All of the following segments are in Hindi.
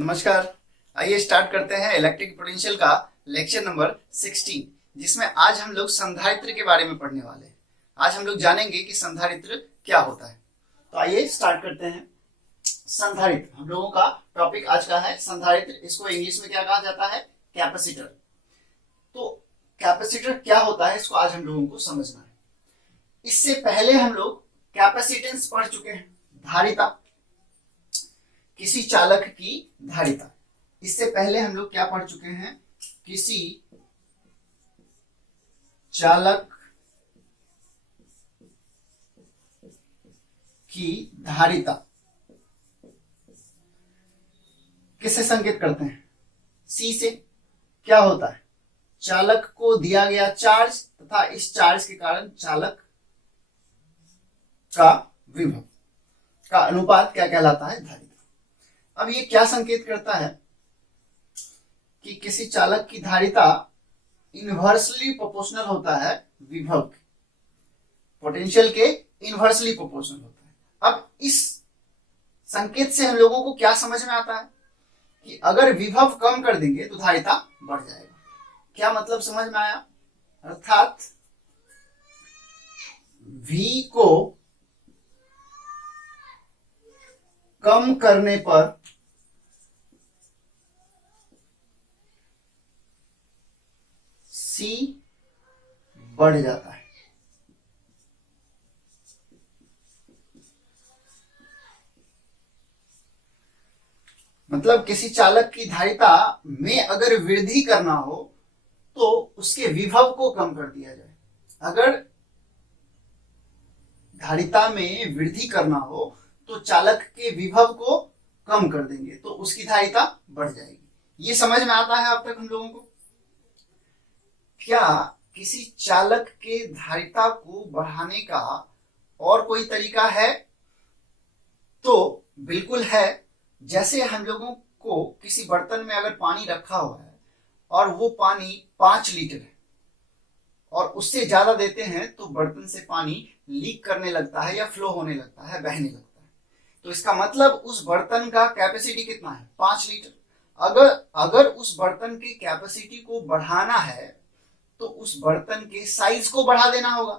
नमस्कार। आइए स्टार्ट करते हैं इलेक्ट्रिक पोटेंशियल का लेक्चर नंबर 16, जिसमें आज हम लोग संधारित्र के बारे में पढ़ने वाले हैं। आज हम लोग जानेंगे कि संधारित्र क्या होता है। तो आइए स्टार्ट करते हैं। संधारित्र हम लोगों का टॉपिक आज का है संधारित्र। इसको इंग्लिश में क्या कहा जाता है? कैपेसिटर। तो कैपेसिटर क्या होता है, इसको आज हम लोगों को समझना है। इससे पहले हम लोग कैपेसिटेंस पढ़ चुके हैं, धारिता, किसी चालक की धारिता। इससे पहले हम लोग क्या पढ़ चुके हैं? किसी चालक की धारिता किससे संकेत करते हैं? सी से। क्या होता है? चालक को दिया गया चार्ज तथा इस चार्ज के कारण चालक का विभव का अनुपात क्या कहलाता है? धारिता। अब ये क्या संकेत करता है कि किसी चालक की धारिता इनवर्सली प्रोपोर्शनल होता है विभव के, पोटेंशियल के इनवर्सली प्रोपोर्शनल होता है। अब इस संकेत से हम लोगों को क्या समझ में आता है कि अगर विभव कम कर देंगे तो धारिता बढ़ जाएगा। क्या मतलब समझ में आया? अर्थात V को कम करने पर C बढ़ जाता है। मतलब किसी चालक की धारिता में अगर वृद्धि करना हो तो उसके विभव को कम कर दिया जाए। अगर धारिता में वृद्धि करना हो तो चालक के विभव को कम कर देंगे तो उसकी धारिता बढ़ जाएगी। ये समझ में आता है अब तक हम लोगों को? क्या किसी चालक के धारिता को बढ़ाने का और कोई तरीका है? तो बिल्कुल है। जैसे हम लोगों को किसी बर्तन में अगर पानी रखा हुआ है और वो पानी 5 लीटर है और उससे ज्यादा देते हैं तो बर्तन से पानी लीक करने लगता है या फ्लो होने लगता है, बहने लगता है। तो इसका मतलब उस बर्तन का कैपेसिटी कितना है? 5 लीटर। अगर उस बर्तन की कैपेसिटी को बढ़ाना है तो उस बर्तन के साइज को बढ़ा देना होगा,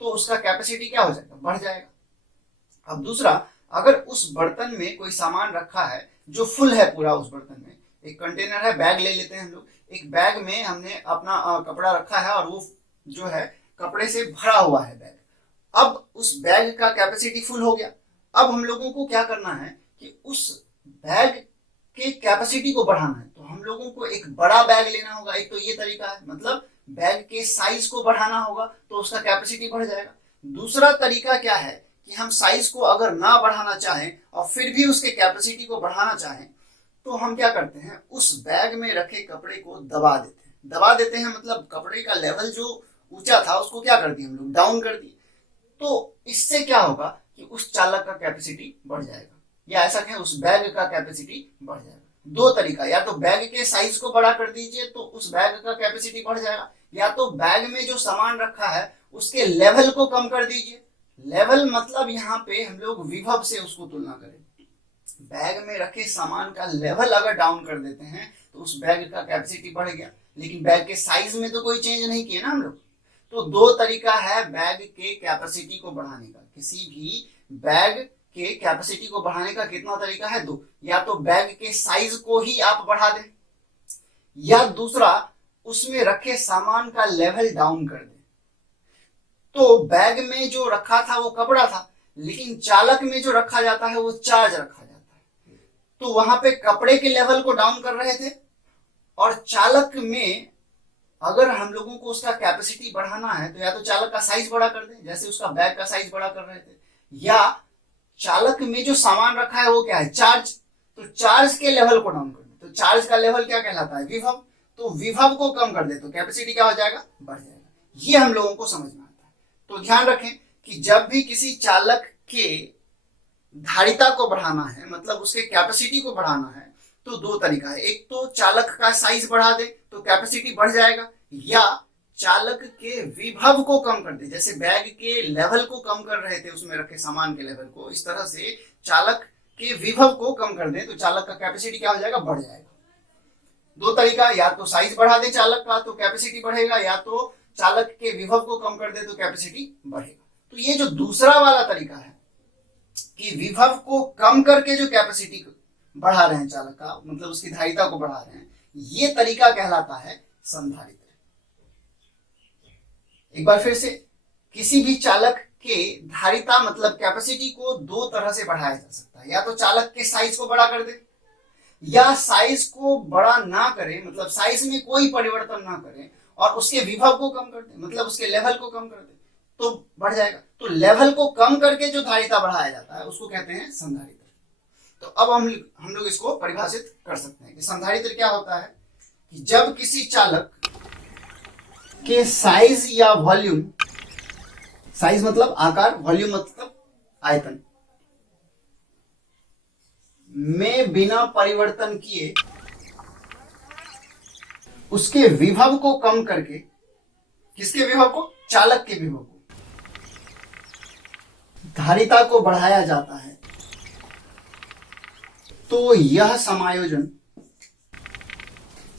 तो उसका कैपेसिटी क्या हो जाएगा? बढ़ जाएगा। अब दूसरा, अगर उस बर्तन में कोई सामान रखा है जो फुल है पूरा, उस बर्तन में एक कंटेनर है, बैग ले लेते हैं हम लोग, एक बैग में हमने अपना कपड़ा रखा है और वो जो है कपड़े से भरा हुआ है बैग। अब उस बैग का कैपेसिटी फुल हो गया। अब हम लोगों को क्या करना है कि उस बैग के कैपेसिटी को बढ़ाना है, तो हम लोगों को एक बड़ा बैग लेना होगा। एक तो ये तरीका है, मतलब बैग के साइज को बढ़ाना होगा तो उसका कैपेसिटी बढ़ जाएगा। दूसरा तरीका क्या है कि हम साइज को अगर ना बढ़ाना चाहें और फिर भी उसके कैपेसिटी को बढ़ाना चाहें तो हम क्या करते हैं? उस बैग में रखे कपड़े को दबा देते हैं, मतलब कपड़े का लेवल जो ऊंचा था उसको क्या कर दिए हम लोग? डाउन कर दिए। तो इससे क्या होगा कि उस चालक का कैपेसिटी बढ़ जाएगा, या ऐसा कहें उस बैग का कैपेसिटी बढ़ जाएगा। दो तरीका, या तो बैग के साइज को बड़ा कर दीजिए तो उस बैग का कैपेसिटी बढ़ जाएगा, या तो बैग में जो सामान रखा है उसके लेवल को कम कर दीजिए। लेवल मतलब यहाँ पे हम लोग विभव से उसको तुलना करें। बैग में रखे सामान का लेवल अगर डाउन कर देते हैं तो उस बैग का कैपेसिटी बढ़ गया, लेकिन बैग के साइज में तो कोई चेंज नहीं किया ना हम लोग। तो दो तरीका है बैग के कैपेसिटी को बढ़ाने का। किसी भी बैग के कैपेसिटी को बढ़ाने का कितना तरीका है? 2। या तो बैग के साइज को ही आप बढ़ा दें, या दूसरा उसमें रखे सामान का लेवल डाउन कर दें। तो बैग में जो रखा था वो कपड़ा था, लेकिन चालक में जो रखा जाता है वो चार्ज रखा जाता है। तो वहां पे कपड़े के लेवल को डाउन कर रहे थे, और चालक में अगर हम लोगों को उसका कैपेसिटी बढ़ाना है तो या तो चालक का साइज बड़ा कर दें, जैसे उसका बैग का साइज बड़ा कर रहे थे, या चालक में जो सामान रखा है वो क्या है? चार्ज। तो चार्ज के लेवल को डाउन कर दे। तो चार्ज का लेवल क्या कहलाता है? विभव। तो विभव को कम कर दे तो कैपेसिटी क्या हो जाएगा? बढ़ जाएगा। ये हम लोगों को समझ में आता है। तो ध्यान रखें कि जब भी किसी चालक के धारिता को बढ़ाना है, मतलब उसके कैपेसिटी को बढ़ाना है, तो दो तरीका है। एक तो चालक का साइज बढ़ा दे तो कैपेसिटी बढ़ जाएगा, या चालक के विभव को कम कर दे। जैसे बैग के लेवल को कम कर रहे थे, उसमें रखे सामान के लेवल को, इस तरह से चालक के विभव को कम कर दें तो चालक का कैपेसिटी क्या हो जाएगा, बढ़ जाएगा। दो तरीका, या तो साइज बढ़ा दे चालक का तो कैपेसिटी बढ़ेगा, या तो चालक के विभव को कम कर दे तो कैपेसिटी बढ़ेगा। तो ये जो दूसरा वाला तरीका है कि विभव को कम करके जो कैपेसिटी बढ़ा रहे हैं चालक का, मतलब उसकी धारिता को बढ़ा रहे हैं, ये तरीका कहलाता है संधारित्र। एक बार फिर से, किसी भी चालक के धारिता मतलब कैपेसिटी को दो तरह से बढ़ाया जा सकता है। या तो चालक के साइज को बड़ा कर दे, या साइज को बड़ा ना करे, मतलब साइज में कोई परिवर्तन ना करे और उसके विभव को कम कर दे, मतलब उसके लेवल को कम कर दे, तो बढ़ जाएगा। तो लेवल को कम करके जो धारिता बढ़ाया जाता है उसको कहते हैं संधारित्र। तो अब हम लोग इसको परिभाषित कर सकते हैं कि संधारित्र क्या होता है कि जब किसी चालक के साइज या वॉल्यूम, साइज मतलब आकार, वॉल्यूम मतलब आयतन, में बिना परिवर्तन किए उसके विभव को कम करके, किसके विभव को, चालक के विभव को, धारिता को बढ़ाया जाता है, तो यह समायोजन,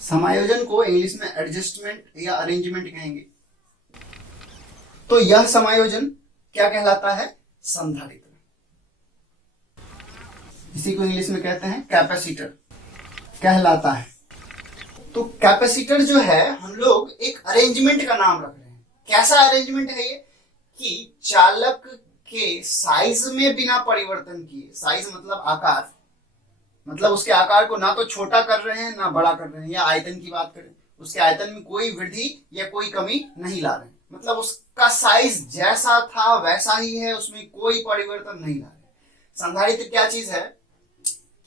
समायोजन को इंग्लिश में एडजस्टमेंट या अरेंजमेंट कहेंगे, तो यह समायोजन क्या कहलाता है, संधारित्र। इसी को इंग्लिश में कहते हैं कैपेसिटर कहलाता है। तो कैपेसिटर जो है हम लोग एक अरेंजमेंट का नाम रख रहे हैं। कैसा अरेंजमेंट है ये कि चालक के साइज में बिना परिवर्तन किए, साइज मतलब आकार, मतलब उसके आकार को ना तो छोटा कर रहे हैं ना बड़ा कर रहे हैं, या आयतन की बात करें उसके आयतन में कोई वृद्धि या कोई कमी नहीं ला रहे हैं, मतलब उसका साइज जैसा था वैसा ही है, उसमें कोई परिवर्तन नहीं ला रहे। संधारित्र क्या चीज है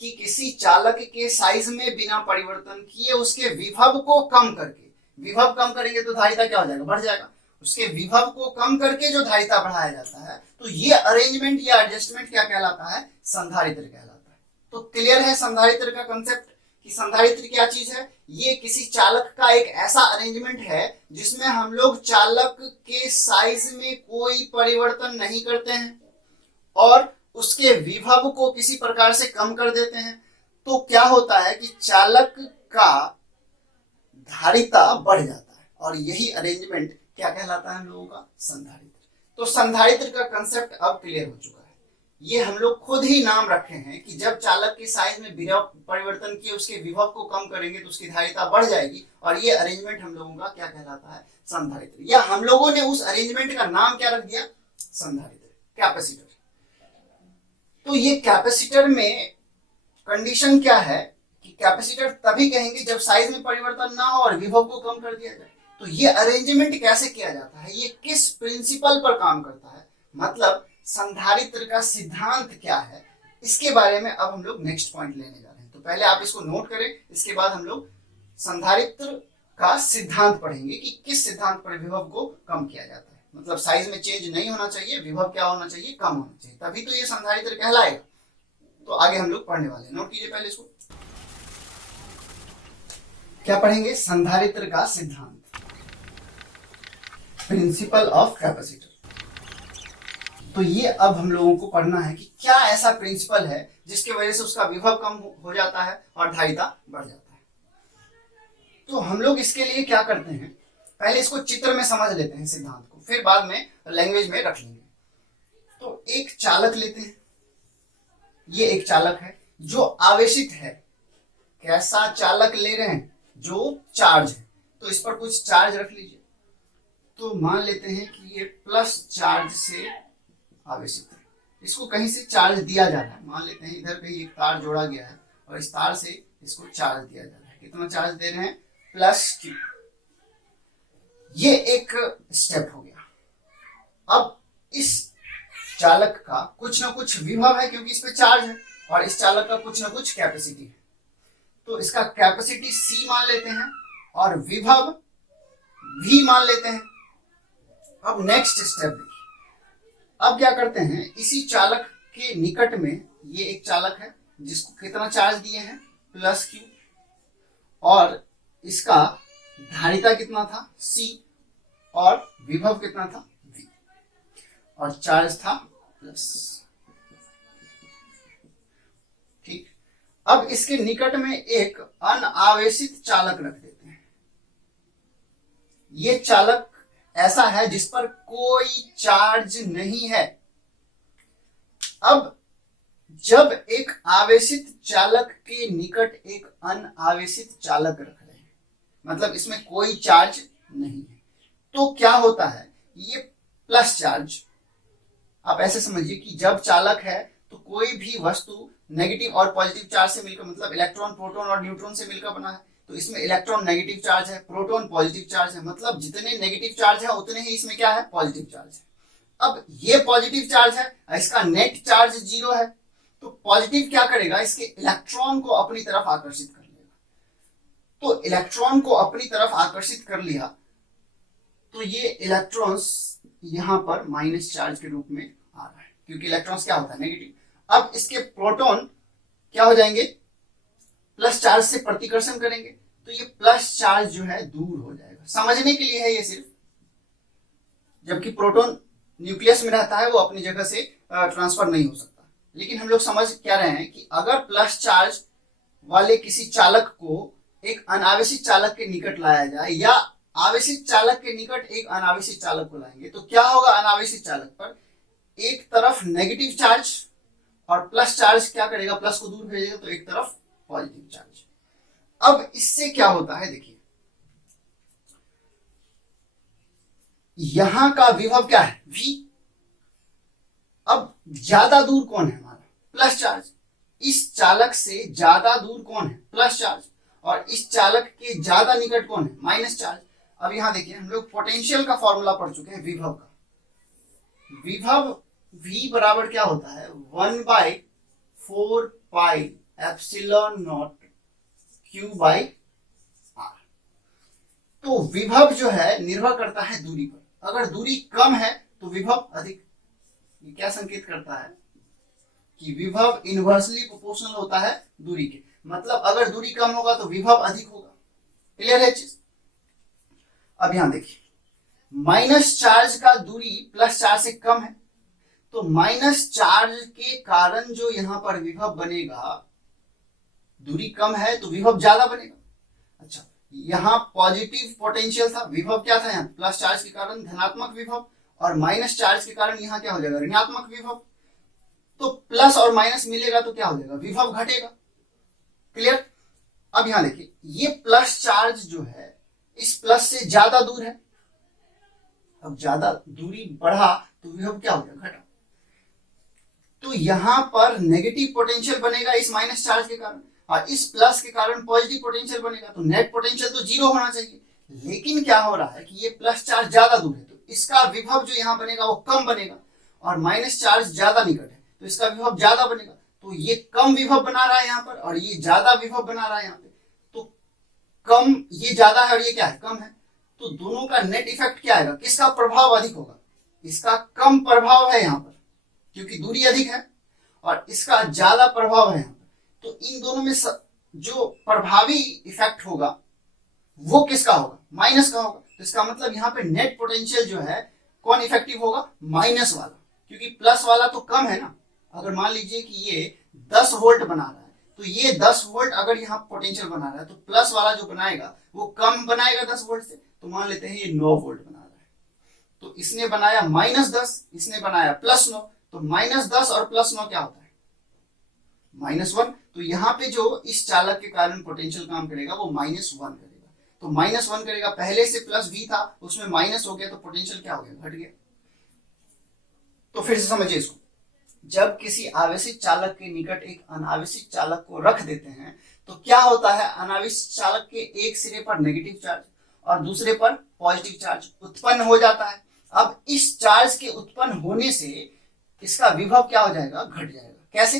कि किसी चालक के साइज में बिना परिवर्तन किए उसके विभव को कम करके, विभव कम करेंगे तो धारिता क्या हो जाएगा, बढ़ जाएगा, उसके विभव को कम करके जो धारिता बढ़ाया जाता है, तो ये अरेंजमेंट या एडजस्टमेंट क्या कहलाता है, संधारित्र कहलाता है। तो क्लियर है संधारित्र का कंसेप्ट कि संधारित्र क्या चीज है। ये किसी चालक का एक ऐसा अरेंजमेंट है जिसमें हम लोग चालक के साइज में कोई परिवर्तन नहीं करते हैं और उसके विभव को किसी प्रकार से कम कर देते हैं। तो क्या होता है कि चालक का धारिता बढ़ जाता है, और यही अरेंजमेंट क्या कहलाता है हम लोगों का, संधारित्र। तो संधारित्र का कंसेप्ट अब क्लियर हो चुका है। ये हम लोग खुद ही नाम रखे हैं कि जब चालक के साइज में बिना परिवर्तन किए उसके विभव को कम करेंगे तो उसकी धारिता बढ़ जाएगी, और ये अरेंजमेंट हम लोगों का क्या कहलाता है, संधारित्र। या हम लोगों ने उस अरेंजमेंट का नाम क्या रख दिया, संधारित्र, कैपेसिटर। तो ये कैपेसिटर में कंडीशन क्या है कि कैपेसिटर तभी कहेंगे जब साइज में परिवर्तन ना हो और विभव को कम कर दिया जाए। तो ये अरेंजमेंट कैसे किया जाता है, ये किस प्रिंसिपल पर काम करता है, मतलब संधारित्र का सिद्धांत क्या है, इसके बारे में अब हम लोग नेक्स्ट पॉइंट लेने जा रहे हैं। तो पहले आप इसको नोट करें, इसके बाद हम लोग संधारित्र का सिद्धांत पढ़ेंगे कि किस सिद्धांत पर विभव को कम किया जाता है, मतलब साइज में चेंज नहीं होना चाहिए, विभव क्या होना चाहिए, कम होना चाहिए, तभी तो ये संधारित्र कहलाएगा। तो आगे हम लोग पढ़ने वाले हैं, नोट कीजिए पहले इसको। क्या पढ़ेंगे, संधारित्र का सिद्धांत, प्रिंसिपल ऑफ कैपेसिटर। तो ये अब हम लोगों को पढ़ना है कि क्या ऐसा प्रिंसिपल है जिसकी वजह से उसका विभव कम हो जाता है और धारिता बढ़ जाता है। तो हम लोग इसके लिए क्या करते हैं, पहले इसको चित्र में समझ लेते हैं सिद्धांत को, फिर बाद में लैंग्वेज में रख लेंगे। तो एक चालक लेते हैं, ये एक चालक है जो आवेशित है। कैसा चालक ले रहे हैं, जो चार्ज है, तो इस पर कुछ चार्ज रख लीजिए। तो मान लेते हैं कि ये प्लस चार्ज से आवेशित है, इसको कहीं से चार्ज दिया जा रहा है, मान लेते हैं इधर कहीं एक तार जोड़ा गया है और इस तार से इसको चार्ज दिया जा रहा है। कितना चार्ज दे रहे हैं, प्लस Q। ये एक स्टेप हो गया। अब इस चालक का कुछ ना कुछ विभव है क्योंकि इस पे चार्ज है, और इस चालक का कुछ ना कुछ कैपेसिटी है, तो इसका कैपेसिटी C मान लेते हैं और विभव V मान लेते हैं। अब नेक्स्ट स्टेप देखिए, अब क्या करते हैं, इसी चालक के निकट में ये एक चालक है जिसको कितना चार्ज दिए हैं, प्लस Q, और इसका धारिता कितना था, C, और विभव कितना था, V, और चार्ज था प्लस। अब इसके निकट में एक अनावेशित चालक रख देते हैं। ये चालक ऐसा है जिस पर कोई चार्ज नहीं है। अब जब एक आवेशित चालक के निकट एक अनावेशित चालक रख रहे हैं, मतलब इसमें कोई चार्ज नहीं है, तो क्या होता है, ये प्लस चार्ज, आप ऐसे समझिए कि जब चालक है तो कोई भी वस्तु नेगेटिव और पॉजिटिव चार्ज से मिलकर, मतलब इलेक्ट्रॉन, प्रोटॉन और न्यूट्रॉन से मिलकर बना है, तो इसमें इलेक्ट्रॉन नेगेटिव चार्ज है, प्रोटॉन पॉजिटिव चार्ज है, मतलब जितने नेगेटिव चार्ज है उतने ही इसमें क्या है, पॉजिटिव चार्ज है। अब ये पॉजिटिव चार्ज है, इसका नेट चार्ज 0 है, तो पॉजिटिव क्या करेगा, इसके इलेक्ट्रॉन को अपनी तरफ आकर्षित कर लेगा। तो इलेक्ट्रॉन को अपनी तरफ आकर्षित कर लिया तो ये इलेक्ट्रॉन्स यहां पर माइनस चार्ज के रूप में आ रहा है, क्योंकि इलेक्ट्रॉन्स क्या होता है, नेगेटिव। अब इसके प्रोटॉन क्या हो जाएंगे, प्लस चार्ज से प्रतिकर्षण करेंगे, तो ये प्लस चार्ज जो है दूर हो जाएगा। समझने के लिए है ये सिर्फ, जबकि प्रोटॉन न्यूक्लियस में रहता है, वो अपनी जगह से ट्रांसफर नहीं हो सकता। लेकिन हम लोग समझ क्या रहे हैं कि अगर प्लस चार्ज वाले किसी चालक को एक अनावेशित चालक के निकट लाया जाए, या आवेशित चालक के निकट एक अनावेशित चालक को लाएंगे, तो क्या होगा, अनावेशित चालक पर एक तरफ नेगेटिव चार्ज और प्लस चार्ज क्या करेगा, प्लस को दूर भेजेगा, तो एक तरफ पॉजिटिव चार्ज। अब इससे क्या होता है, देखिए यहां का विभव क्या है, v। अब ज्यादा दूर कौन है हमारा, प्लस चार्ज। इस चालक से ज्यादा दूर कौन है, प्लस चार्ज, और इस चालक के ज्यादा निकट कौन है, माइनस चार्ज। अब यहां देखिए हम लोग पोटेंशियल का फॉर्मूला पढ़ चुके हैं विभव का। विभव v बराबर क्या होता है, 1/4 pi epsilon not q by r। तो विभव जो है निर्भर करता है दूरी पर। अगर दूरी कम है तो विभव अधिक। ये क्या संकेत करता है कि विभव इनवर्सली प्रोपोर्शनल होता है दूरी के, मतलब अगर दूरी कम होगा तो विभव अधिक होगा। क्लियर है चीज। अब यहां देखिए माइनस चार्ज का दूरी प्लस चार्ज से कम है, तो माइनस चार्ज के कारण जो यहां पर विभव बनेगा, दूरी कम है तो विभव ज्यादा बनेगा। अच्छा, यहां पॉजिटिव पोटेंशियल था, विभव क्या था, यहाँ प्लस चार्ज के कारण धनात्मक विभव, और माइनस चार्ज के कारण यहां क्या हो जाएगा, ऋणात्मक विभव। तो प्लस और माइनस मिलेगा तो क्या हो जाएगा, विभव घटेगा। क्लियर। अब यहां देखिए ये प्लस चार्ज जो है इस प्लस से ज्यादा दूर है। अब ज्यादा दूरी बढ़ा तो विभव क्या हो जाएगा, घटा। तो यहां पर नेगेटिव पोटेंशियल बनेगा इस माइनस चार्ज के कारण, और इस प्लस के कारण पॉजिटिव पोटेंशियल बनेगा। तो नेट पोटेंशियल तो 0 होना चाहिए, लेकिन क्या हो रहा है कि ये प्लस चार्ज ज्यादा दूर है, तो इसका विभव जो यहां बनेगा वो कम बनेगा, और माइनस चार्ज ज्यादा निकट है तो इसका विभव ज्यादा बनेगा। तो ये कम विभव बना रहा है यहाँ पर, और ये ज्यादा विभव बना रहा है यहाँ पे। तो कम, ये ज्यादा है और ये क्या है, कम है, तो दोनों का नेट इफेक्ट क्या आएगा, किसका प्रभाव अधिक होगा, इसका कम प्रभाव है यहाँ पर क्योंकि दूरी अधिक है, और इसका ज्यादा प्रभाव है यहाँ पर। तो इन दोनों में जो प्रभावी इफेक्ट होगा वो किसका होगा, माइनस का होगा। तो इसका मतलब यहाँ पे नेट पोटेंशियल जो है कौन इफेक्टिव होगा, माइनस वाला, क्योंकि प्लस वाला तो कम है ना। अगर मान लीजिए कि ये 10 वोल्ट बना रहा है, तो ये 10 वोल्ट अगर यहाँ पोटेंशियल बना रहा है, तो प्लस वाला जो बनाएगा वो कम बनाएगा 10 वोल्ट से। तो मान लेते हैं ये 9 वोल्ट बना रहा है, तो इसने बनाया -10, इसने बनाया +9, तो -10 और +9 क्या होता है, -1। तो यहाँ पे जो इस चालक के कारण पोटेंशियल काम करेगा वो -1 करेगा। तो -1 करेगा, पहले से प्लस v था उसमें माइनस हो गया, तो पोटेंशियल क्या हो गया, घट गया। तो फिर से समझिए इसको, जब किसी आवेशित चालक के निकट एक अनावेशित चालक को रख देते हैं तो क्या होता है, अनावेशित चालक के एक सिरे पर नेगेटिव चार्ज और दूसरे पर पॉजिटिव चार्ज उत्पन्न हो जाता है। अब इस चार्ज के उत्पन्न होने से इसका विभव क्या हो जाएगा, घट जाएगा। कैसे,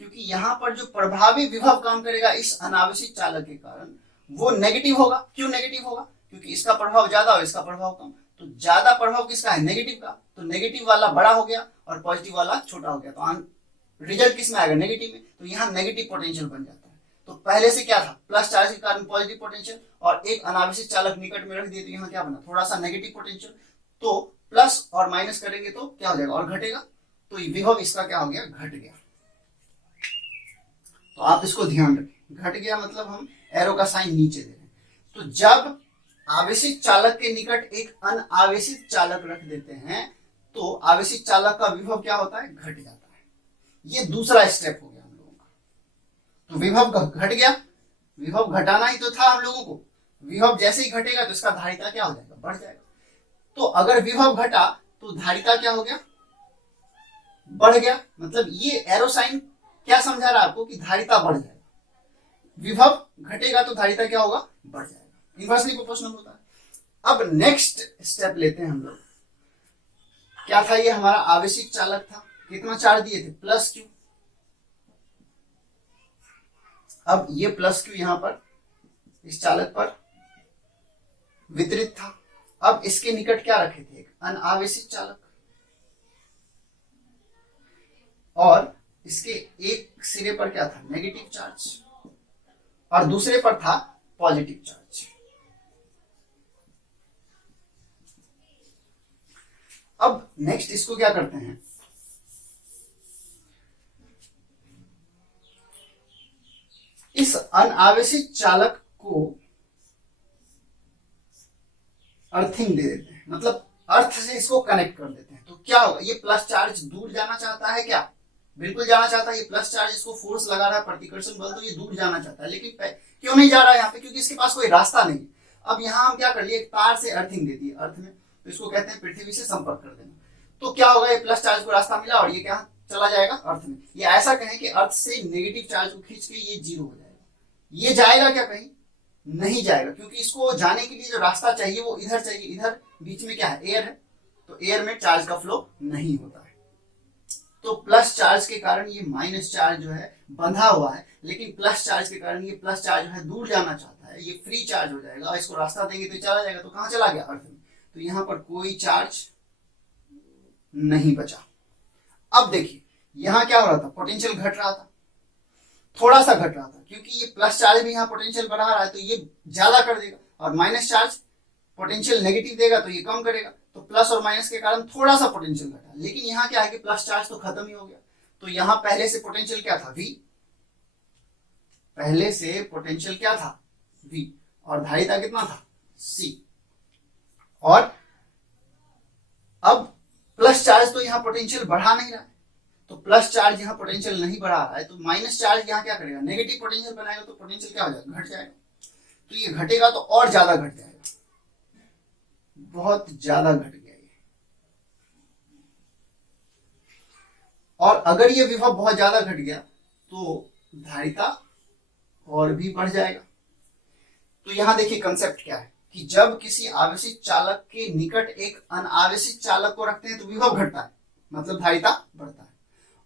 क्योंकि यहाँ पर जो प्रभावी विभव काम करेगा इस अनावेशित चालक के कारण वो नेगेटिव होगा। क्यों नेगेटिव होगा, क्योंकि इसका प्रभाव ज्यादा और इसका प्रभाव कम। तो ज्यादा प्रभाव किसका है, नेगेटिव का, तो नेगेटिव वाला बड़ा हो गया और पॉजिटिव वाला छोटा हो गया, तो रिजल्ट किस में आएगा, नेगेटिव में। तो यहाँ नेगेटिव पोटेंशियल बन जाता है। तो पहले से क्या था, प्लस चार्ज के कारण पॉजिटिव पोटेंशियल, और एक अनावेशित चालक निकट में रख दिए तो यहाँ क्या बना, थोड़ा सा नेगेटिव पोटेंशियल। तो प्लस और माइनस करेंगे तो क्या हो जाएगा, और घटेगा। तो विभव इसका क्या हो गया, घट गया। तो आप इसको ध्यान रखें, घट गया मतलब हम एरो का साइन नीचे दे रहे हैं। तो जब आवेशित चालक के निकट एक अनावेशित चालक रख देते हैं तो आवेशित चालक का विभव क्या होता है, घट जाता है। ये दूसरा स्टेप हो गया हम लोगों का। तो विभव घट गया, विभव घटाना ही तो था हम लोगों को। विभव जैसे ही घटेगा तो इसका धारिता क्या हो जाएगा, बढ़ जाएगा। तो अगर विभव घटा तो धारिता क्या हो गया, बढ़ गया। मतलब ये एरो साइन क्या समझा रहा है आपको कि धारिता बढ़ जाएगा। विभव घटेगा तो धारिता क्या होगा, बढ़ जाएगा। इन्वर्सली प्रोपोर्शनल होता है। अब नेक्स्ट स्टेप लेते हैं हम लोग। क्या था ये, हमारा आवेशित चालक था, कितना चार्ज दिए थे, प्लस क्यू। अब ये प्लस क्यू यहां पर इस चालक पर वितरित था। अब इसके निकट क्या रखे थे, एक अनावेशित चालक, और इसके एक सिरे पर क्या था, नेगेटिव चार्ज, और दूसरे पर था पॉजिटिव चार्ज। अब नेक्स्ट इसको क्या करते हैं, इस अनावेशित चालक को अर्थिंग दे देते हैं, मतलब अर्थ से इसको कनेक्ट कर देते हैं। तो क्या होगा, ये प्लस चार्ज दूर जाना चाहता है क्या, बिल्कुल जाना चाहता है। ये प्लस चार्ज इसको फोर्स लगा रहा है, प्रतिकर्षण बल, तो ये दूर जाना चाहता है। लेकिन क्यों नहीं जा रहा है यहाँ पे, क्योंकि इसके पास कोई रास्ता नहीं। अब यहाँ हम क्या कर लिए, एक तार से अर्थिंग दे दी अर्थ में, तो इसको कहते हैं पृथ्वी से संपर्क कर देना। तो क्या होगा, ये प्लस चार्ज को रास्ता मिला और ये क्या चला जाएगा, अर्थ में। ये ऐसा कहें कि अर्थ से नेगेटिव चार्ज को खींच के ये जीरो हो जाएगा। ये जाएगा क्या, कहीं नहीं जाएगा, क्योंकि इसको जाने के लिए जो रास्ता चाहिए वो इधर चाहिए। इधर बीच में क्या है, एयर है, तो एयर में चार्ज का फ्लो नहीं होता है। तो प्लस चार्ज के कारण ये माइनस चार्ज जो है बंधा हुआ है, लेकिन प्लस चार्ज के कारण ये प्लस चार्ज जो है दूर जाना चाहता है। ये फ्री चार्ज हो जाएगा, इसको रास्ता देंगे तो चला जाएगा। तो कहां चला गया, अर्थ में। तो यहां पर कोई चार्ज नहीं बचा। अब देखिए यहां क्या हो रहा था, पोटेंशियल घट रहा था, थोड़ा सा घट रहा था, क्योंकि ये प्लस चार्ज भी यहाँ पोटेंशियल बढ़ा रहा है तो ये ज्यादा कर देगा, और माइनस चार्ज पोटेंशियल नेगेटिव देगा तो ये कम करेगा। तो प्लस और माइनस के कारण थोड़ा सा पोटेंशियल घटा, लेकिन यहाँ क्या है कि प्लस चार्ज तो खत्म ही हो गया। तो यहाँ पहले से पोटेंशियल क्या था, V, पहले से पोटेंशियल क्या था, V, और धारिता कितना था, C। और अब प्लस चार्ज तो यहाँ पोटेंशियल बढ़ा नहीं रहा है, तो प्लस चार्ज यहाँ पोटेंशियल नहीं बढ़ा रहा है, तो माइनस चार्ज यहाँ क्या करेगा, नेगेटिव पोटेंशियल बनाएगा, तो पोटेंशियल क्या हो जाएगा, घट जाएगा। तो ये घटेगा तो और ज्यादा घट जाएगा, बहुत ज्यादा घट गया ये। और अगर ये विभव बहुत ज्यादा घट गया तो धारिता और भी बढ़ जाएगा। तो यहां देखिए कंसेप्ट क्या है कि जब किसी आवेशित चालक के निकट एक अनावेशित चालक को रखते हैं तो विभव घटता है, मतलब धारिता बढ़ता है।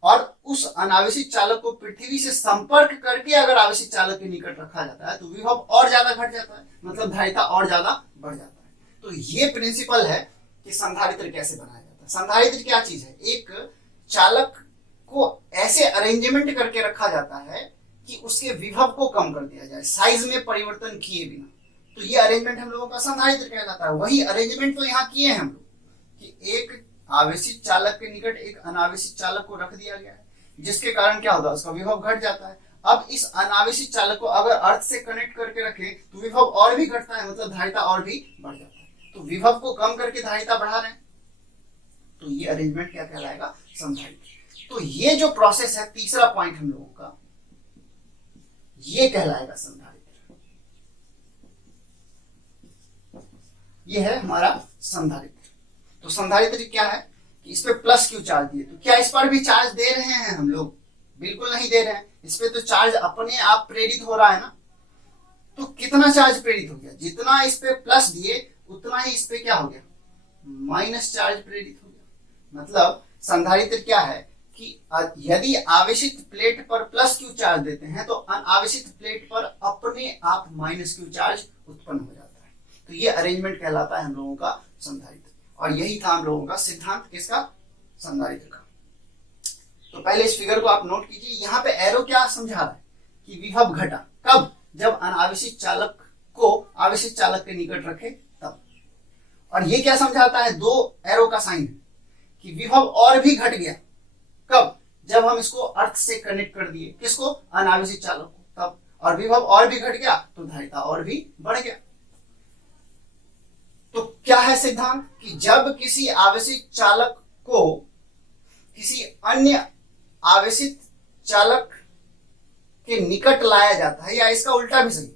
और उस अनावेशित चालक को पृथ्वी से संपर्क करके अगर आवेशित चालक के निकट रखा जाता है तो विभव और ज्यादा घट जाता है, मतलब धारिता और ज्यादा बढ़ जाता है। तो ये प्रिंसिपल है कि संधारित्र कैसे बनाया जाता है। संधारित्र क्या चीज है, एक चालक को ऐसे अरेंजमेंट करके रखा जाता है कि उसके विभव को कम कर दिया जाए, साइज में परिवर्तन किए बिना। तो ये अरेंजमेंट हम लोगों का संधारित्र कहलाता है। वही अरेंजमेंट तो यहाँ किए हैं हम लोग कि एक आवेशित चालक के निकट एक अनावेशित चालक को रख दिया गया है, जिसके कारण क्या होता है, उसका विभव घट जाता है। अब इस अनावेशित चालक को अगर अर्थ से कनेक्ट करके रखें तो विभव और भी घटता है, मतलब धारिता और भी बढ़ जाता है। तो विभव को कम करके धारिता बढ़ा रहे हैं, तो ये अरेंजमेंट क्या कहलाएगा, संधारित्र। तो ये जो प्रोसेस है, तीसरा पॉइंट हम लोगों का, ये कहलाएगा संधारित्र। ये है हमारा संधारित्र। तो संधारित्र क्या है कि इस पे प्लस क्यू चार्ज दिए, तो क्या इस पर भी चार्ज दे रहे हैं हम लोग, बिल्कुल नहीं दे रहे हैं। इस पे तो चार्ज अपने आप प्रेरित हो रहा है ना। तो कितना चार्ज प्रेरित हो गया, जितना इस पे प्लस दिए उतना ही इस पे क्या हो गया, माइनस चार्ज प्रेरित हो गया। मतलब संधारित्र क्या है कि यदि आवेशित प्लेट पर प्लस क्यू चार्ज देते हैं तो अनावेशित प्लेट पर अपने आप माइनस क्यू चार्ज उत्पन्न हो जाता है। तो ये अरेंजमेंट कहलाता है हम लोगों का संधारित्र। और यही था हम लोगों का सिद्धांत, किसका, संधारित्र का। तो पहले इस फिगर को आप नोट कीजिए। यहाँ पे एरो क्या समझा रहा है कि विभव घटा, कब, जब अनावेशित चालक को आवेशित चालक के निकट रखे तब। और ये क्या समझाता है, दो एरो का साइन है कि विभव और भी घट गया, कब, जब हम इसको अर्थ से कनेक्ट कर दिए, किसको, अनावेशित चालक को, तब, और विभव और भी घट गया तो धारिता और भी बढ़ गया। तो क्या है सिद्धांत कि जब किसी आवेशित चालक को किसी अन्य आवेशित चालक के निकट लाया जाता है, या इसका उल्टा भी सही,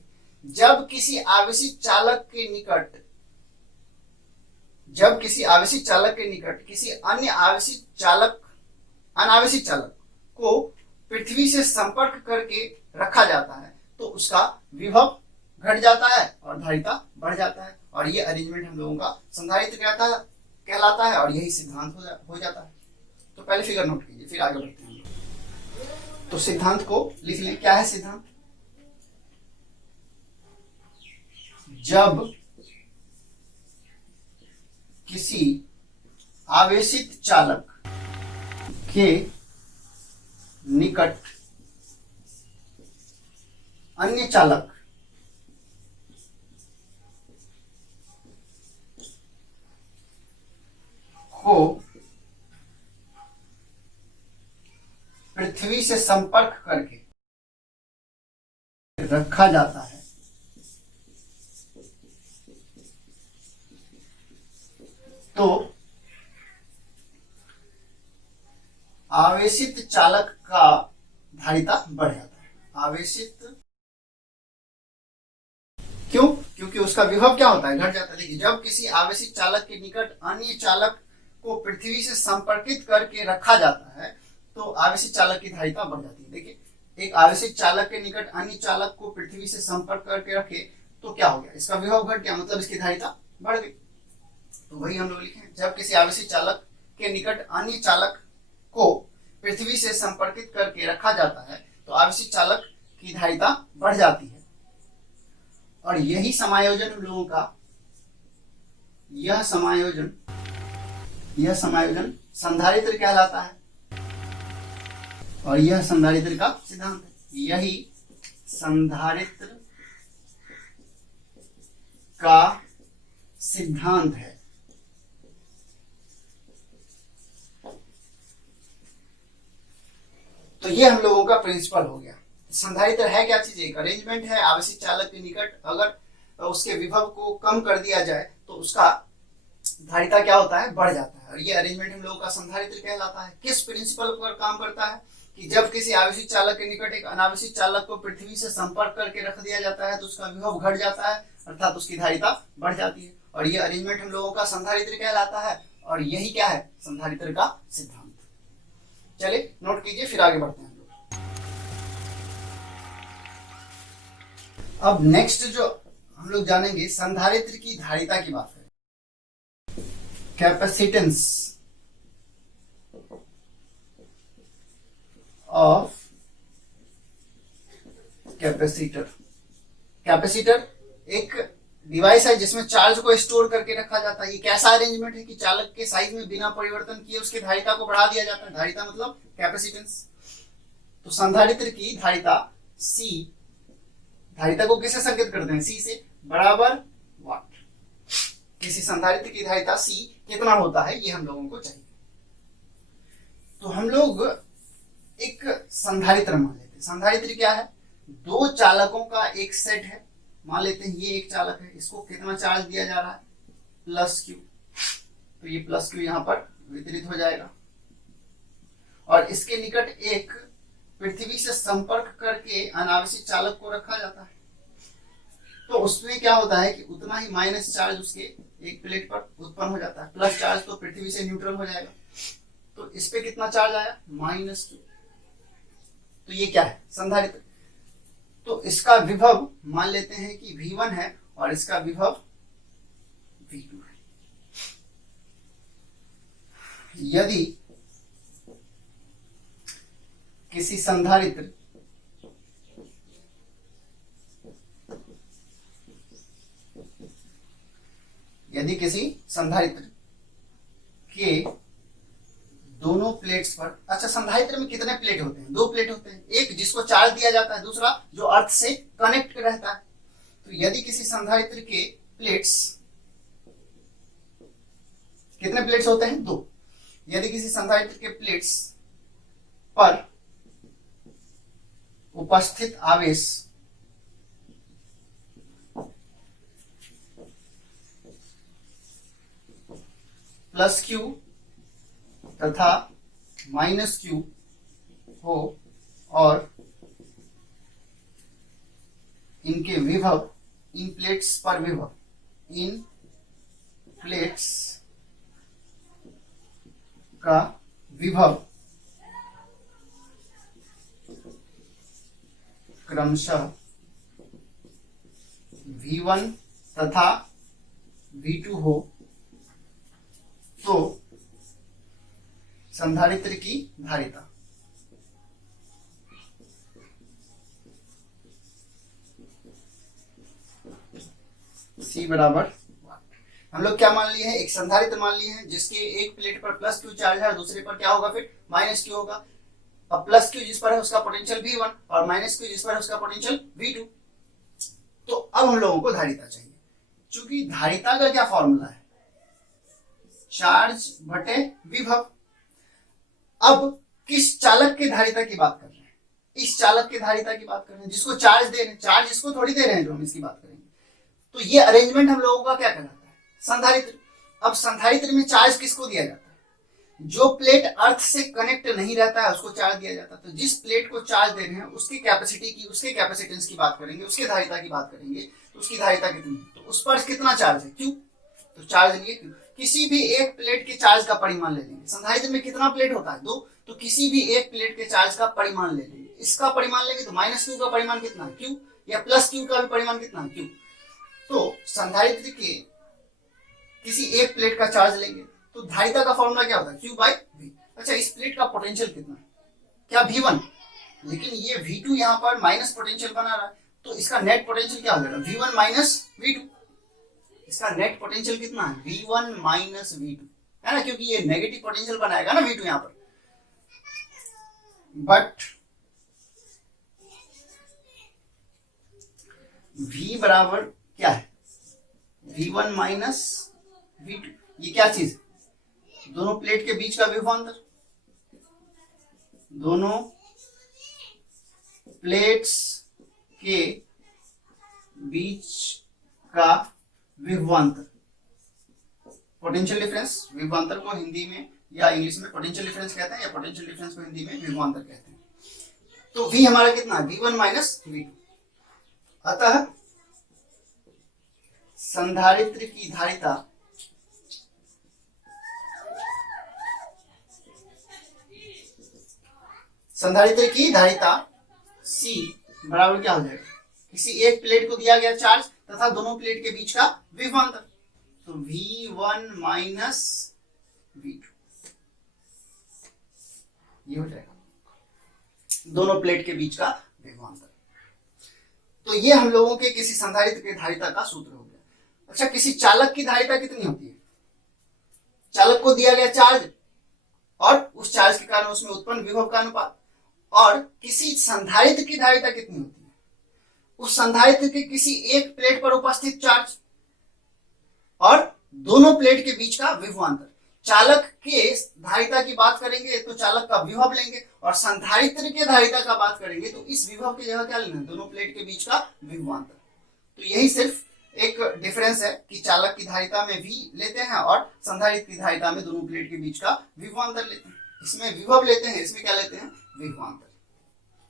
जब किसी आवेशित चालक के निकट किसी अन्य अनावेशित चालक को पृथ्वी से संपर्क करके रखा जाता है तो उसका विभव घट जाता है और धारिता बढ़ जाता है, और ये अरेंजमेंट हम लोगों का संधारित्र कहलाता है, और यही सिद्धांत हो जाता है। तो पहले फिगर नोट कीजिए, फिर आगे बढ़ते हैं। तो सिद्धांत को लिख लें। क्या है सिद्धांत? जब किसी आवेशित चालक के निकट अन्य चालक को पृथ्वी से संपर्क करके रखा जाता है तो आवेशित चालक का धारिता बढ़ जाता है। आवेशित क्यों? क्योंकि उसका विभव क्या होता है, घट जाता है। देखिए, जब किसी आवेशित चालक के निकट अन्य चालक को पृथ्वी से संपर्कित करके रखा जाता है तो आवेशित चालक की धारिता बढ़ जाती है। देखिए, एक आवेशित चालक के निकट अन्य चालक को पृथ्वी से संपर्क करके रखे तो क्या हो गया, इसका विभव घट गया, मतलब इसकी धारिता बढ़ गई। तो वही हम लोग लिखे, जब किसी आवेशित चालक के निकट अन्य चालक को पृथ्वी से संपर्कित करके रखा जाता है तो आवेशित चालक की धारिता बढ़ जाती है। और यही समायोजन हम लोगों का, यह समायोजन संधारित्र कहलाता है, और यह संधारित्र का सिद्धांत है। यही संधारित्र का सिद्धांत है। तो ये हम लोगों का प्रिंसिपल हो गया। संधारित्र है क्या चीज? एक अरेंजमेंट है। आवेशित चालक के निकट अगर उसके विभव को कम कर दिया जाए तो उसका धारिता क्या होता है, बढ़ जाता है, और ये अरेंजमेंट हम लोगों का संधारित्र कहलाता है। किस प्रिंसिपल पर काम करता है कि जब किसी आवेशित चालक के निकट एक अनावेशित चालक को पृथ्वी से संपर्क करके रख दिया जाता है तो उसका विभव घट जाता है, अर्थात उसकी धारिता बढ़ जाती है, और ये अरेंजमेंट हम लोगों का संधारित्र कहलाता है, और यही क्या है, संधारित्र का सिद्धांत। चलिए नोट कीजिए, फिर आगे बढ़ते हैं हम लोग। अब नेक्स्ट जो हम लोग जानेंगे, संधारित्र की धारिता की बात करें। Capacitance of capacitor. कैपेसिटर एक डिवाइस है जिसमें चार्ज को स्टोर करके रखा जाता है। ये कैसा अरेंजमेंट है कि चालक के साइज में बिना परिवर्तन किए उसकी धारिता को बढ़ा दिया जाता है। धारिता मतलब कैपेसिटेंस। तो संधारित्र की धारिता C, धारिता को किससे संकेत करते हैं, C से, बराबर वाट। किसी संधारित्र की धारिता C कितना होता है ये हम लोगों को चाहिए। तो हम लोग एक संधारित्र मान लेते हैं। संधारित्र क्या है, दो चालकों का एक सेट है। मान लेते हैं ये एक चालक है, इसको कितना चार्ज दिया जा रहा है, प्लस क्यू। तो ये प्लस क्यू यहां पर वितरित हो जाएगा, और इसके निकट एक पृथ्वी से संपर्क करके अनावेशित चालक को रखा जाता है। तो उसमें क्या होता है कि उतना ही माइनस चार्ज उसके एक प्लेट पर उत्पन्न हो जाता है, प्लस चार्ज तो पृथ्वी से न्यूट्रल हो जाएगा। तो इस पे कितना चार्ज आया, माइनस क्यू। तो ये क्या है, संधारित्र। तो इसका विभव मान लेते हैं कि V1 है और इसका विभव V2 है। यदि किसी संधारित्र के दोनों प्लेट्स पर, अच्छा संधारित्र में कितने प्लेट होते हैं, दो प्लेट होते हैं, एक जिसको चार्ज दिया जाता है, दूसरा जो अर्थ से कनेक्ट रहता है। तो यदि किसी संधारित्र के प्लेट्स, कितने प्लेट्स होते हैं, दो। यदि किसी संधारित्र के प्लेट्स पर उपस्थित आवेश प्लस क्यू तथा माइनस क्यू हो और इनके विभव, इन प्लेट्स पर विभव, इन प्लेट्स का विभव क्रमशः V1 तथा V2 हो तो संधारित्र की धारिता C बराबर, हम लोग क्या मान लिए हैं, एक संधारित्र मान लिए हैं जिसके एक प्लेट पर प्लस क्यू चार्ज है और दूसरे पर क्या होगा, फिर माइनस क्यू होगा। अब प्लस क्यू जिस पर है उसका पोटेंशियल V1 और माइनस क्यू जिस पर है उसका पोटेंशियल V2। तो अब हम लोगों को धारिता चाहिए। चूंकि धारिता का क्या फॉर्मूला है, चार्ज बटे विभव। अब किस चालक के धारिता की बात कर रहे हैं, इस चालक के धारिता की बात कर रहे हैं जिसको चार्ज दे रहे हैं, चार्ज इसको थोड़ी दे रहे हैं जो हम इसकी बात करेंगे। तो ये अरेंजमेंट हम लोगों का क्या कहलाता है, संधारित्र। अब संधारित्र में चार्ज किसको दिया जाता है, जो प्लेट अर्थ से कनेक्ट नहीं रहता है उसको चार्ज दिया जाता है। तो जिस प्लेट को चार्ज दे रहे हैं उसकी कैपेसिटी की, उसके कैपेसिटेंस की बात करेंगे, उसके धारिता की बात करेंगे, तो उसकी धारिता कितनी है, तो उस पर कितना चार्ज है, क्यू। तो चार्ज लिए क्यू। किसी भी एक प्लेट के चार्ज का परिमाण ले लेंगे। संधारित्र में कितना प्लेट होता है, 2। तो किसी भी एक प्लेट के चार्ज का परिमाण ले लेंगे। इसका परिमाण लेंगे तो माइनस क्यू का परिमाण कितना है, क्यू, या प्लस क्यू का भी परिमाण कितना है, क्यू। तो संधारित्र के किसी एक प्लेट का चार्ज लेंगे तो धारिता का फॉर्मूला क्या होता है, क्यू बाई वी। अच्छा, इस प्लेट का पोटेंशियल कितना है, क्या V1, लेकिन ये V2 यहाँ पर माइनस पोटेंशियल बना रहा है, तो इसका नेट पोटेंशियल क्या हो जाएगा, V1 माइनस V2। इसका नेट पोटेंशियल कितना है, V1 माइनस V2, है ना, क्योंकि ये नेगेटिव पोटेंशियल बनाएगा ना V2 यहाँ पर। बट V बराबर क्या है, V1 माइनस V2। ये क्या चीज है, दोनों प्लेट के बीच का विभवांतर, दोनों प्लेट्स के बीच का विभवांतर, पोटेंशियल डिफरेंस। विभवांतर को हिंदी में या इंग्लिश में पोटेंशियल डिफरेंस कहते हैं, या पोटेंशियल डिफरेंस को हिंदी में विभवांतर कहते हैं। तो V हमारा कितना है, V1 माइनस V2। अतः संधारित्र की धारिता C बराबर क्या हो जाएगा, किसी एक प्लेट को दिया गया चार्ज तथा दोनों प्लेट के बीच का विभवांतर, तो V1 माइनस V2 ये हो जाएगा, दोनों प्लेट के बीच का विभवांतर। तो ये हम लोगों के किसी संधारित्र की धारिता का सूत्र हो गया। अच्छा, किसी चालक की धारिता कितनी होती है, चालक को दिया गया चार्ज और उस चार्ज के कारण उसमें उत्पन्न विभव का अनुपात। और किसी संधारित्र की धारिता कितनी होती है, उस संधारित्र के किसी एक प्लेट पर उपस्थित चार्ज और दोनों प्लेट के बीच का विभवांतर। चालक के धारिता की बात करेंगे तो चालक का विभव लेंगे, और संधारित्र के धारिता का बात करेंगे तो इस विभव की जगह क्या लेना है, दोनों प्लेट के बीच का विभवांतर। तो यही सिर्फ एक डिफरेंस है कि चालक की धारिता में V लेते हैं और संधारित्र की धारिता में दोनों प्लेट के बीच का विभवांतर लेते हैं। इसमें विभव लेते हैं, इसमें क्या लेते हैं, विभवांतर।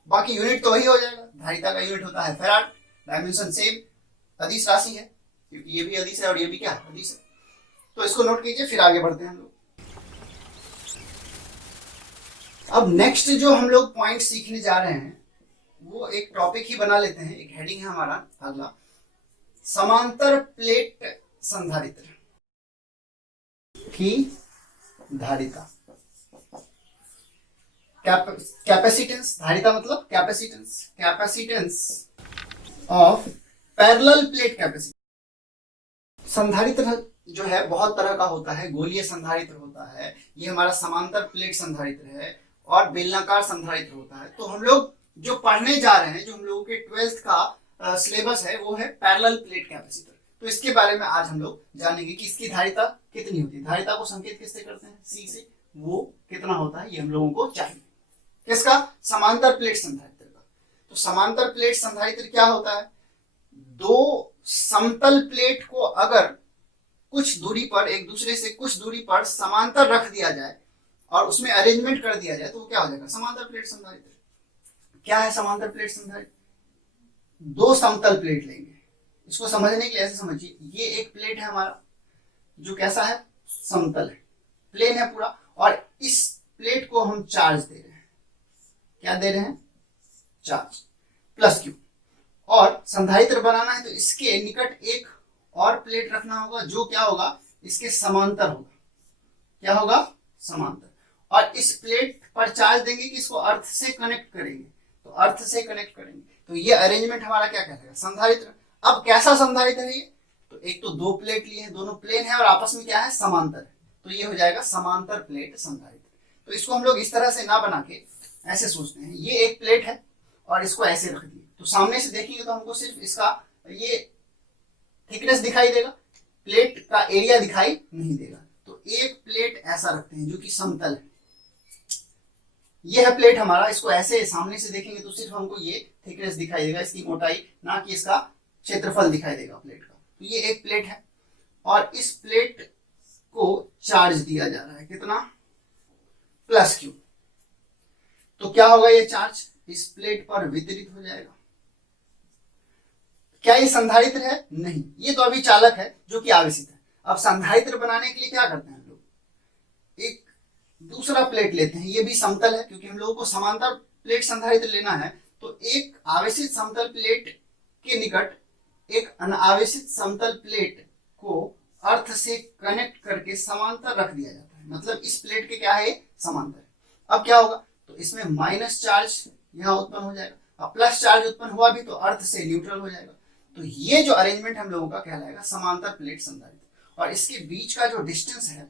बाकी यूनिट तो वही हो जाएगा, धारिता का यूनिट होता है फैराड, डायमेंशन सेम, अदिश राशि है क्योंकि ये भी अदिश है और ये भी क्या है, अदिश है। तो इसको नोट कीजिए, फिर आगे बढ़ते हैं हम लोग। अब नेक्स्ट जो हम लोग पॉइंट सीखने जा रहे हैं वो एक टॉपिक ही बना लेते हैं, एक हेडिंग है हमारा अगला, समांतर प्लेट संधारित्र की धारिता। कैपेसिटेंस, धारिता मतलब capacitance, capacitance of parallel plate capacity. संधारित्र जो है बहुत तरह का होता है, गोलीय संधारित्र होता है, ये हमारा समांतर प्लेट संधारित्र है, और बेलनाकार संधारित्र होता है। तो हम लोग जो पढ़ने जा रहे हैं, जो हम लोगों के 12th का सिलेबस है वो है पैरेलल प्लेट कैपेसिटर। तो इसके बारे में आज हम लोग जानेंगे कि इसकी धारिता कितनी होती है। धारिता को संकेत किससे करते हैं, C से, वो कितना होता है ये हम लोगों को चाहिए। किसका? समांतर प्लेट संधारित्र का। तो समांतर प्लेट संधारित्र क्या होता है? दो समतल प्लेट को अगर कुछ दूरी पर, एक दूसरे से कुछ दूरी पर समांतर रख दिया जाए और उसमें अरेंजमेंट कर दिया जाए तो वो क्या हो जाएगा? समांतर प्लेट संधारित्र। क्या है समांतर प्लेट संधारित्र? दो समतल प्लेट लेंगे, इसको समझने के लिए ऐसे समझिए, ये एक प्लेट है हमारा जो कैसा है? समतल है, प्लेन है पूरा, और इस प्लेट को हम चार्ज दे रहे हैं। क्या दे रहे हैं? Charge, plus Q. और संधारित्र बनाना है तो इसके निकट एक और प्लेट रखना होगा जो क्या होगा? इसके समांतर होगा। क्या होगा? समांतर। और इस प्लेट पर चार्ज देंगे कि इसको अर्थ से कनेक्ट करेंगे, तो अर्थ से कनेक्ट करेंगे, तो ये अरेंजमेंट हमारा क्या कहलाएगा? संधारित्र। अब कैसा संधारित्र है ये? तो एक तो दो प्लेट लिए हैं, दोनों प्लेन है और आपस में क्या है? समांतर है, तो ये हो जाएगा समांतर प्लेट संधारित्र। तो इसको हम लोग इस तरह से ना बना के ऐसे सोचते हैं, ये एक प्लेट है और इसको ऐसे रख दिए, तो सामने से देखेंगे तो हमको सिर्फ इसका ये थिकनेस दिखाई देगा, प्लेट का एरिया दिखाई नहीं देगा। तो एक प्लेट ऐसा रखते हैं जो कि समतल है, यह है प्लेट हमारा, इसको ऐसे सामने से देखेंगे तो सिर्फ हमको ये थिकनेस दिखाई देगा, इसकी मोटाई, ना कि इसका क्षेत्रफल दिखाई देगा प्लेट का। तो ये एक प्लेट है और इस प्लेट को चार्ज दिया जा रहा है, कितना? Plus Q. तो क्या होगा? ये चार्ज इस प्लेट पर वितरित हो जाएगा। क्या ये संधारित्र है? नहीं, ये तो अभी चालक है जो कि आवेशित है। अब संधारित्र बनाने के लिए क्या करते हैं हम लोग? एक दूसरा प्लेट लेते हैं, ये भी समतल है क्योंकि हम लोगों को समांतर प्लेट संधारित्र लेना है, तो एक आवेशित समतल प्लेट के निकट एक अनावेशित समतल प्लेट को अर्थ से कनेक्ट करके समांतर रख दिया जाता है। मतलब इस प्लेट के क्या है? समांतर है। अब क्या होगा? तो इसमें माइनस चार्ज यहाँ उत्पन्न हो जाएगा, अब प्लस चार्ज उत्पन्न हुआ भी तो अर्थ से न्यूट्रल हो जाएगा। तो ये जो अरेंजमेंट हम लोगों का कहलाएगा समांतर प्लेट संधारित्र। और इसके बीच का जो डिस्टेंस है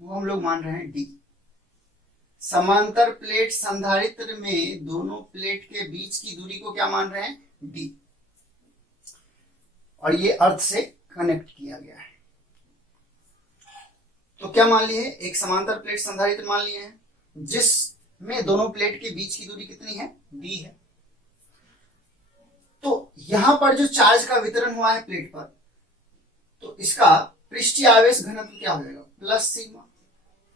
वो हम लोग मान रहे हैं डी। समांतर प्लेट संधारित्र में दोनों प्लेट के बीच की दूरी को क्या मान रहे हैं? डी। और ये अर्थ से कनेक्ट किया गया है। तो क्या मान लिए? एक समांतर प्लेट संधारित्र मान लिए हैं जिसमें दोनों प्लेट के बीच की दूरी कितनी है? डी है। तो यहां पर जो चार्ज का वितरण हुआ है प्लेट पर, तो इसका पृष्ठीय आवेश घनत्व क्या हो जाएगा? Plus sigma.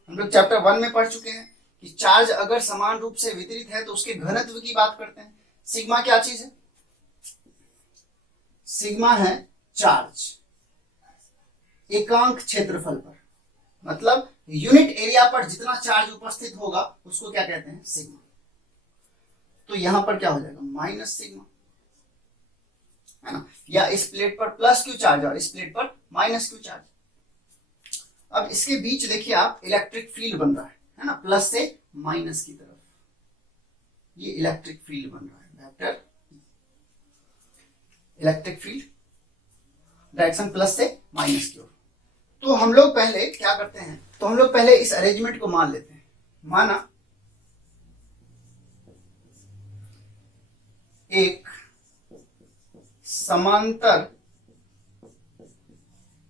हम लोग चैप्टर 1 में पढ़ चुके हैं कि चार्ज अगर समान रूप से वितरित है तो उसके घनत्व की बात करते हैं। सिग्मा क्या चीज है? सिग्मा है चार्ज एकांक क्षेत्रफल पर, मतलब यूनिट एरिया पर जितना चार्ज उपस्थित होगा उसको क्या कहते हैं? सिग्मा। तो यहां पर क्या हो जाएगा? माइनस सिग्मा, है ना? या इस प्लेट पर प्लस क्यू चार्ज और इस प्लेट पर माइनस क्यू चार्ज। अब इसके बीच देखिए आप, इलेक्ट्रिक फील्ड बन रहा है ना? प्लस से माइनस की तरफ ये इलेक्ट्रिक फील्ड बन रहा है, vector electric field, direction plus से माइनस की ओर। तो हम लोग पहले क्या करते हैं? तो हम लोग पहले इस अरेंजमेंट को मान लेते हैं। माना एक समांतर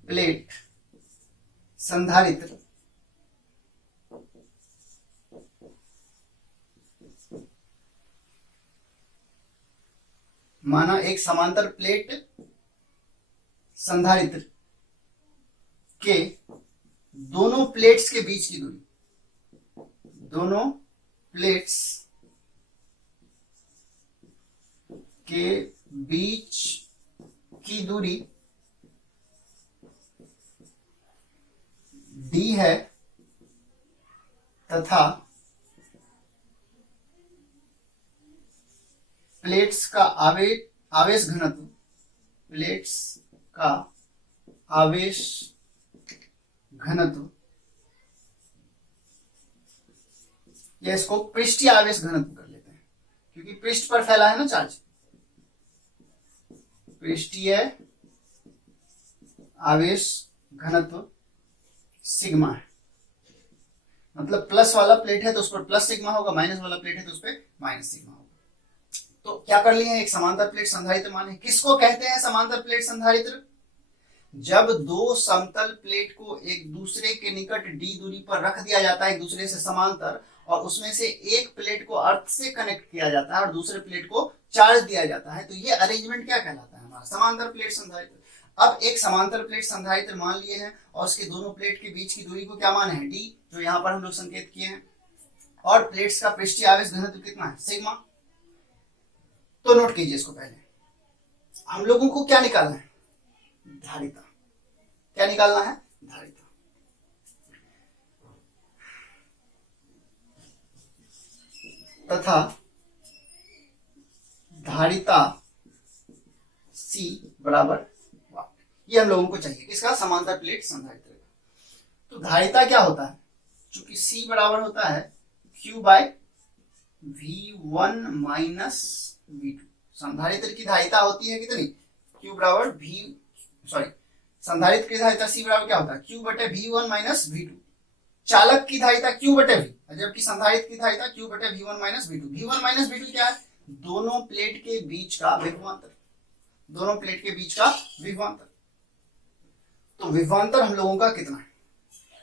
प्लेट संधारित्र माना एक समांतर प्लेट संधारित्र के दोनों प्लेट्स के बीच की दूरी, दोनों प्लेट्स के बीच की दूरी d है तथा प्लेट्स का आवेश घनत्व, प्लेट्स का आवेश घनत्व, या इसको पृष्ठीय आवेश घनत्व कर लेते हैं क्योंकि पृष्ठ पर फैला है ना चार्ज। पृष्ठीय आवेश घनत्व सिग्मा है, मतलब प्लस वाला प्लेट है तो उस पर प्लस सिग्मा होगा, माइनस वाला प्लेट है तो उस पर माइनस सिग्मा होगा। तो क्या कर लिए हैं? एक समांतर प्लेट संधारित्र माने। किसको कहते हैं समांतर प्लेट संधारित्र? जब दो समतल प्लेट को एक दूसरे के निकट डी दूरी पर रख दिया जाता है, एक दूसरे से समांतर, और उसमें से एक प्लेट को अर्थ से कनेक्ट किया जाता है और दूसरे प्लेट को चार्ज दिया जाता है, तो ये अरेंजमेंट क्या कहलाता है? हमारा समांतर प्लेट संधारित्र। अब एक समांतर प्लेट संधारित्र मान लिए हैं और उसके दोनों प्लेट के बीच की दूरी को क्या माने हैं? डी, जो यहाँ पर हम लोग संकेत किए हैं, और प्लेट्स का पृष्ठीय आवेश घनत्व कितना है? सिग्मा। तो नोट कीजिए इसको। पहले हम लोगों को क्या निकालना है? धारिता। क्या निकालना है? धारिता। तथा धारिता C बराबर, ये हम लोगों को चाहिए किसका? समांतर प्लेट संधारित्र का। तो धारिता क्या होता है? चूंकि C बराबर होता है Q bye V1 minus V2। संधारित्र की धारिता होती है कितनी? Q बराबर संधारित्र की धारिता C बराबर क्या होता है? Q बटे V1 माइनस V2। चालक की धारिता Q बटे V, जबकि संधारित्र की धारिता Q बटे V1 minus V2। V1 minus V2 क्या है? दोनों प्लेट के बीच का विभवांतर। दोनों प्लेट के बीच का विभवांतर। तो विभवांतर हम लोगों का कितना है?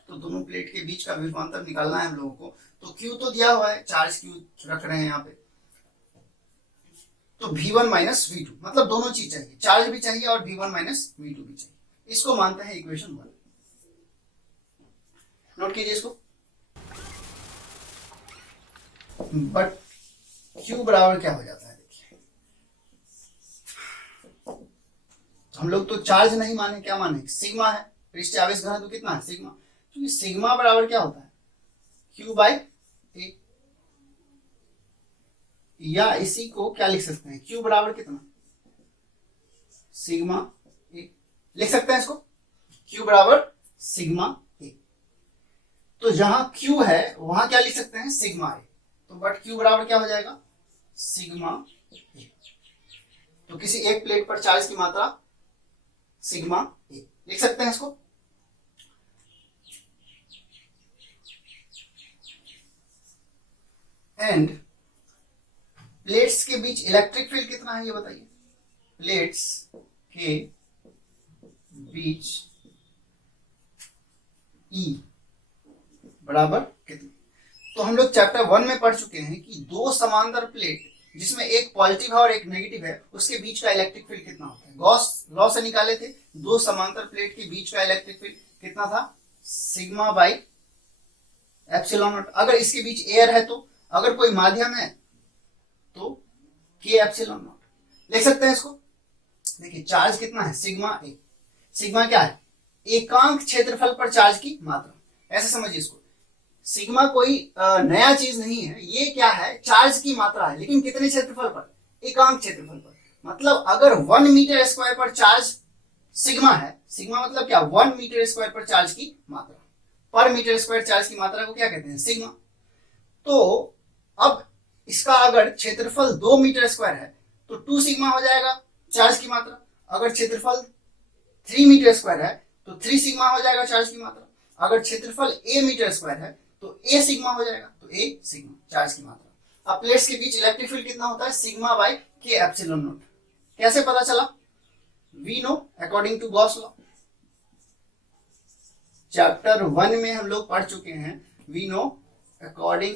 तो दोनों प्लेट के बीच का विभवांतर निकालना है हम लोगों को। तो Q तो दिया हुआ है, चार्ज Q रख रहे हैं यहाँ पे, तो V1 माइनस V2, मतलब दोनों चीज चाहिए, चार्ज भी चाहिए और V1 माइनस V2 भी चाहिए। इसको मानते हैं इक्वेशन 1। नोट कीजिए इसको। बट Q बराबर क्या हो जाता है? देखिए, हम लोग तो चार्ज नहीं माने, क्या माने? सिग्मा है। पृष्ठीय आवेश घनत्व कितना है? सिग्मा। क्योंकि सिग्मा बराबर क्या होता है? Q बाय ए। या इसी को क्या लिख सकते हैं? Q बराबर कितना? सिग्मा ए। लिख सकते हैं इसको, Q बराबर सिग्मा ए। तो जहां Q है वहां क्या लिख सकते हैं? सिग्मा ए। तो बट Q बराबर क्या हो जाएगा? सिग्मा ए। तो किसी एक प्लेट पर चार्ज की मात्रा सिग्मा ए, लिख सकते हैं इसको। एंड प्लेट्स के बीच इलेक्ट्रिक फील्ड कितना है ये बताइए? प्लेट्स के बीच E बराबर कितना? तो हम लोग चैप्टर 1 में पढ़ चुके हैं कि दो समांतर प्लेट जिसमें एक पॉजिटिव है और एक नेगेटिव है, उसके बीच का इलेक्ट्रिक फील्ड कितना होता है? गॉस लॉ से निकाले थे। दो समांतर प्लेट के बीच का इलेक्ट्रिक फील्ड कितना था? Sigma by epsilon naught. अगर इसके बीच एयर है तो, अगर कोई माध्यम है तो के एप्सिलॉन नॉट। लिख सकते हैं इसको। देखिए चार्ज कितना है? सिग्मा ए। सिग्मा क्या है? एकांक क्षेत्रफल पर चार्ज की मात्रा। ऐसे समझिए इसको। सिग्मा कोई नया चीज नहीं है, ये क्या है? चार्ज की मात्रा है, लेकिन कितने क्षेत्रफल पर? एकांक क्षेत्रफल पर। मतलब अगर 1 मीटर स्क्वायर पर चार्ज सिग्मा है, सिग्मा मतलब क्या? 1 मीटर स्क्वायर पर चार्ज की मात्रा। पर मीटर स्क्वायर चार्ज की मात्रा को क्या कहते हैं? सिग्मा। तो अब इसका अगर क्षेत्रफल 2 मीटर स्क्वायर है तो 2 सिग्मा हो जाएगा चार्ज की मात्रा। अगर क्षेत्रफल 3 मीटर स्क्वायर है तो 3 सिग्मा हो जाएगा चार्ज की मात्रा। अगर क्षेत्रफल a मीटर स्क्वायर है तो a सिग्मा हो जाएगा, तो a सिग्मा चार्ज की मात्रा। अब प्लेट्स के बीच इलेक्ट्रिक फील्ड कितना होता है? Sigma by K epsilon naught. कैसे पता चला? We know according to Gauss law. Chapter 1 में हम लोग पढ़ चुके हैं we know according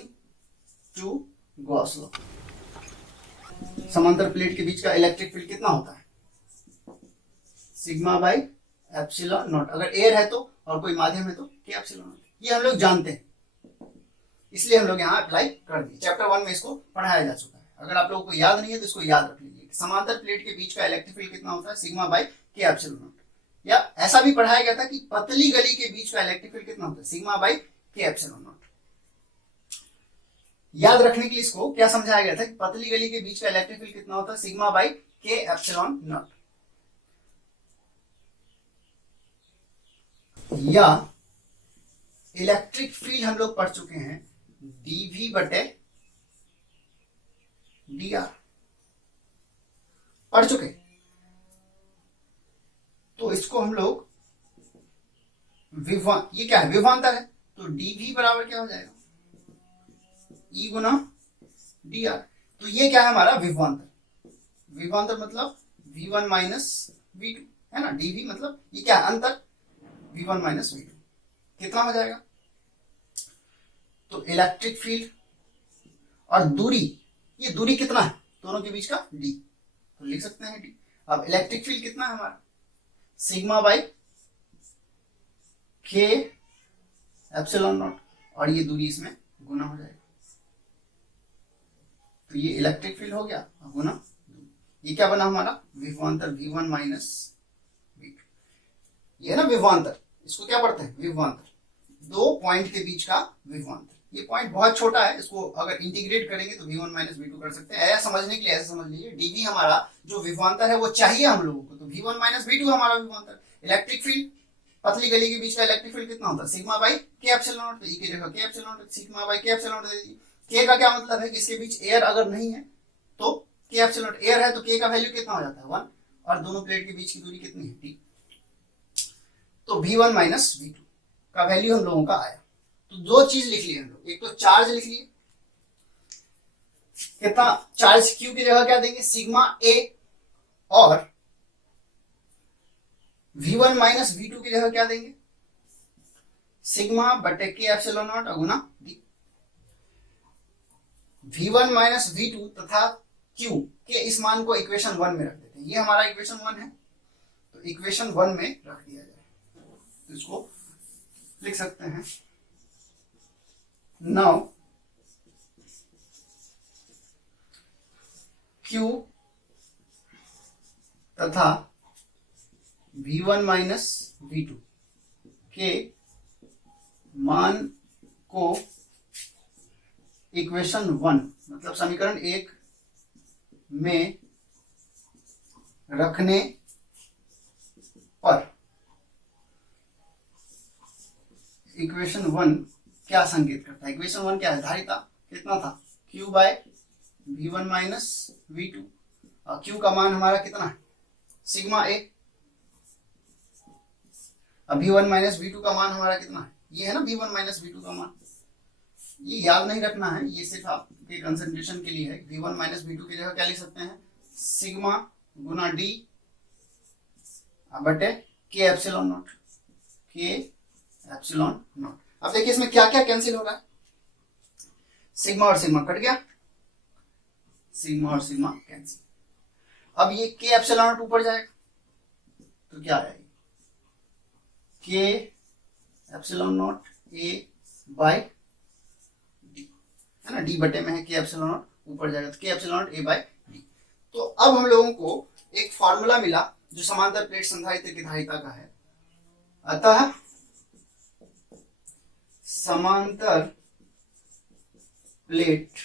to Gauss law. समांतर प्लेट के बीच का इलेक्ट्रिक फील्ड कितना होता है? Sigma by epsilon naught. अगर एयर है तो और कोई माध्यम है तो के एप्सिलॉन नॉट। ये हम लोग जानते हैं, इसलिए हम लोग यहाँ अप्लाई कर दिए। चैप्टर 1 में इसको पढ़ाया जा चुका है। अगर आप लोगों को याद नहीं है तो इसको याद रख लीजिए। समांतर प्लेट के बीच का इलेक्ट्रिक फील्ड कितना होता है? Sigma by K epsilon not. या ऐसा भी पढ़ाया गया था कि पतली गली के बीच का इलेक्ट्रिक फील्ड कितना होता है? Sigma by K epsilon not. याद रखने के लिए इसको क्या समझाया गया था कि पतली गली के बीच का इलेक्ट्रिक फील्ड कितना होता है? Sigma by K epsilon not. या इलेक्ट्रिक फील्ड हम लोग पढ़ चुके हैं dv बटे dr, पढ़ चुके। तो इसको हम लोग ये क्या है? विभवांतर है, तो dv बराबर क्या हो जाएगा? E गुना dr। तो ये क्या है? हमारा विभवांतर। विभवांतर मतलब v1 माइनस v2 है ना। dv मतलब ये क्या है? अंतर v1 माइनस v2। कितना हो जाएगा? तो इलेक्ट्रिक फील्ड और दूरी, ये दूरी कितना है दोनों के बीच का, डी, तो लिख सकते हैं डी। अब इलेक्ट्रिक फील्ड कितना है हमारा, sigma by K epsilon not, और ये दूरी इसमें गुना हो जाएगा, तो ये इलेक्ट्रिक फील्ड हो गया गुना, ये क्या बना हमारा विभवांतर V1 माइनस V2, ये है ना विभवांतर, इसको क्या पढ़ते हैं विभवांतर, दो पॉइंट के बीच का विभवांतर। ये पॉइंट बहुत छोटा है, इसको अगर इंटीग्रेट करेंगे तो V1 माइनस V2 कर सकते हैं। ऐसा समझने के लिए ऐसा समझ लीजिए dV हमारा जो विभवांतर है वो चाहिए हम लोगों को, तो V1 माइनस V2 हमारा विभवांतर। इलेक्ट्रिक फील्ड, पतली गली के बीच का इलेक्ट्रिक फील्ड कितना होता है, sigma by K epsilon not, तो ई की जगह के epsilon not, sigma by K epsilon not they दीजिए। के का क्या मतलब है कि इसके बीच एयर अगर नहीं है तो के एप्सिलॉन नॉट, एयर है तो के का वैल्यू कितना हो जाता है 1, और दोनों प्लेट के बीच की दूरी कितनी है टी, तो V1 माइनस V2 का वैल्यू हम लोगों का आया। तो दो चीज लिख लिए हम लोग, एक तो चार्ज लिख लिए, कितना चार्ज Q की जगह क्या देंगे सिग्मा A, और V1 माइनस V2 की जगह क्या देंगे सिग्मा बटे के epsilon not Guna D. V1 minus V2 तथा Q के इस मान को इक्वेशन 1 में रख देते हैं, ये हमारा इक्वेशन 1 है, तो इक्वेशन 1 में रख दिया जाए, तो इसको लिख सकते हैं नाउ Q तथा V1 माइनस V2 के मान को इक्वेशन 1 मतलब समीकरण 1 में रखने पर इक्वेशन 1 क्या संकेत करता है, इक्वेशन 1 क्या है, धारिता कितना था Q bye V1 minus V2, और Q का मान हमारा कितना है सिग्मा A, अब V1 माइनस V2 का मान हमारा कितना है, ये है ना V1 माइनस V2 का मान, ये याद नहीं रखना है, ये सिर्फ आपके कंसंट्रेशन के लिए है। V1 माइनस V2 की जगह क्या लिख सकते हैं सिग्मा गुना डी बटे के एप्सिलॉन नॉट, के एप्सिलॉन नॉट। अब देखिए इसमें क्या क्या कैंसिल हो रहा है, सिग्मा और सिग्मा कट गया, सिग्मा और सिग्मा कैंसिल, अब ये के एप्सिलॉन नॉट ऊपर जाएगा तो क्या आएगा K epsilon naught A by D, है ना, डी बटे में है के एप्सिलॉन नॉट, ऊपर जाएगा तो K epsilon naught A by D. तो अब हम लोगों को एक फॉर्मूला मिला जो समांतर प्लेट संधारित्र की धारिता का है, अतः समांतर प्लेट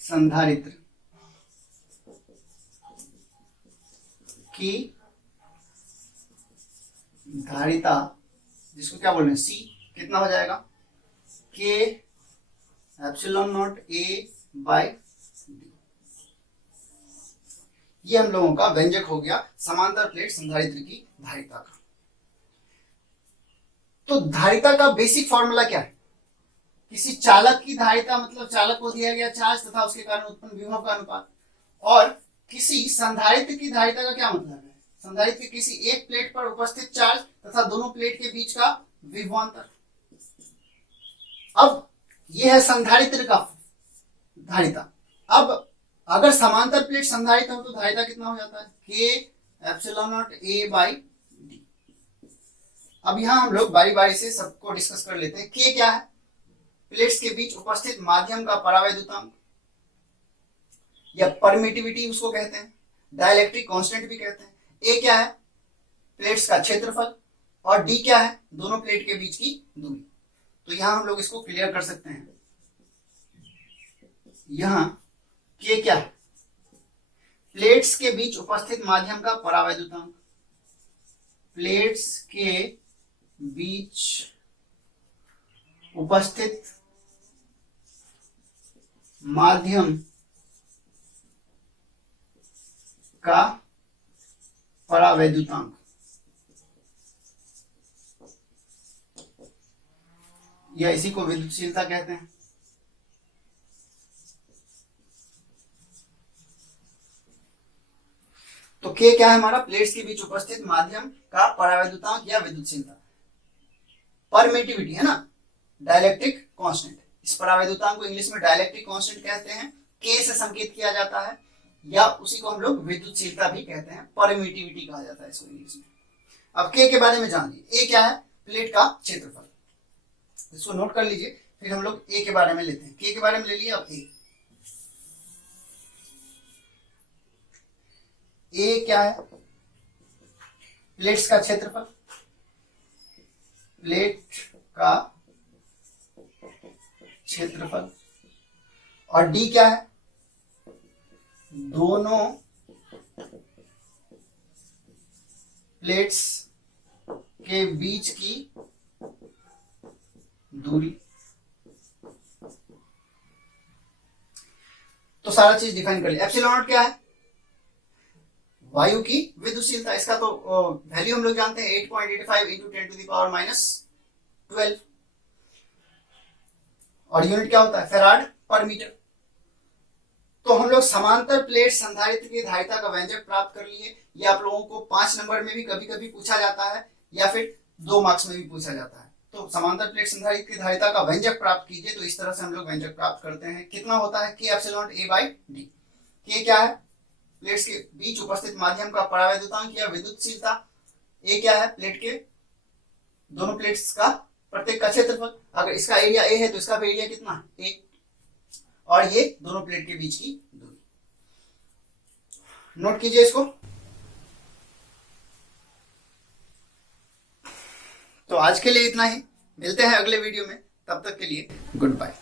संधारित्र की धारिता, जिसको क्या बोल रहे हैं सी, कितना हो जाएगा K epsilon naught A by D. ये हम लोगों का व्यंजक हो गया समांतर प्लेट संधारित्र की धारिता का। तो धारिता का बेसिक फॉर्मूला क्या है, किसी चालक की धारिता मतलब चालक को दिया गया चार्ज तथा उसके कारण उत्पन्न विभव का अनुपात, और किसी संधारित्र की धारिता का क्या मतलब है, संधारित्र की किसी एक प्लेट पर उपस्थित चार्ज तथा दोनों प्लेट के बीच का विभवांतर। अब यह है संधारित्र का धारिता। अब अगर समांतर प्लेट संधारित्र हो तो धारिता कितना हो जाता है K epsilon naught A by D. अब यहां हम लोग बारी बारी से सबको डिस्कस कर लेते हैं। के क्या है, प्लेट्स के बीच उपस्थित माध्यम का परावैद्युतांक या परमिटिविटी उसको कहते हैं, डाइलेक्ट्रिक कांस्टेंट भी कहते हैं। ए क्या है, प्लेट्स का क्षेत्रफल, और डी क्या है, दोनों प्लेट के बीच की दूरी। तो यहां हम लोग इसको क्लियर कर सकते हैं। यहां के क्या है, प्लेट्स के बीच उपस्थित माध्यम का परावैद्युतांक, प्लेट्स के बीच उपस्थित माध्यम का परावैद्युतांक, या इसी को विद्युतशीलता कहते हैं। तो के क्या है हमारा, प्लेट्स के बीच उपस्थित माध्यम का परावैद्युतांक या विद्युतशीलता। परमिटिविटी है ना, डाइलेक्ट्रिक कांस्टेंट। इस परावैद्युतांक को इंग्लिश में डाइलेक्ट्रिक कांस्टेंट कहते हैं, के से संकेत किया जाता है, या उसी को हम लोग विद्युतशीलता भी कहते हैं, परमिटिविटी कहा जाता है इसको इंग्लिश में। अब के बारे में जान लीजिए। ए क्या है? प्लेट का क्षेत्रफल। इसको नोट कर लीजिए, फिर हम लोग ए के बारे में लेते हैं। के बारे में ले लिए। अब ए क्या है? प्लेट्स का क्षेत्रफल, प्लेट का क्षेत्रफल। और डी क्या है? दोनों प्लेट्स के बीच की दूरी। तो सारा चीज डिफाइन कर लिया। एप्सिलॉन नॉट क्या है? वायु की विद्युतशीलता। इसका तो वैल्यू हम लोग जानते हैं 8.85 इंटू 10⁻12। और यूनिट क्या होता है? फेराड पर मीटर। तो हम लोग समांतर प्लेट संधारित्र की धारिता का व्यंजक प्राप्त कर लिए। ये आप लोगों को 5 नंबर में भी कभी कभी पूछा जाता है, या फिर 2 मार्क्स में भी पूछा जाता है। तो समांतर प्लेट संधारित्र की धारिता का व्यंजक प्राप्त कीजिए। तो इस तरह से हम लोग व्यंजक प्राप्त करते हैं। कितना होता है? K epsilon A by D. के क्या है? प्लेट्स के बीच उपस्थित माध्यम का परावैद्युतांक या विद्युतशीलता। ए क्या है? प्लेट के दोनों प्लेट्स का प्रत्येक का क्षेत्रफल। अगर इसका एरिया ए है तो इसका भी एरिया कितना है? ए। और ये दोनों प्लेट के बीच की दूरी। नोट कीजिए इसको। तो आज के लिए इतना ही। मिलते हैं अगले वीडियो में। तब तक के लिए गुड बाय।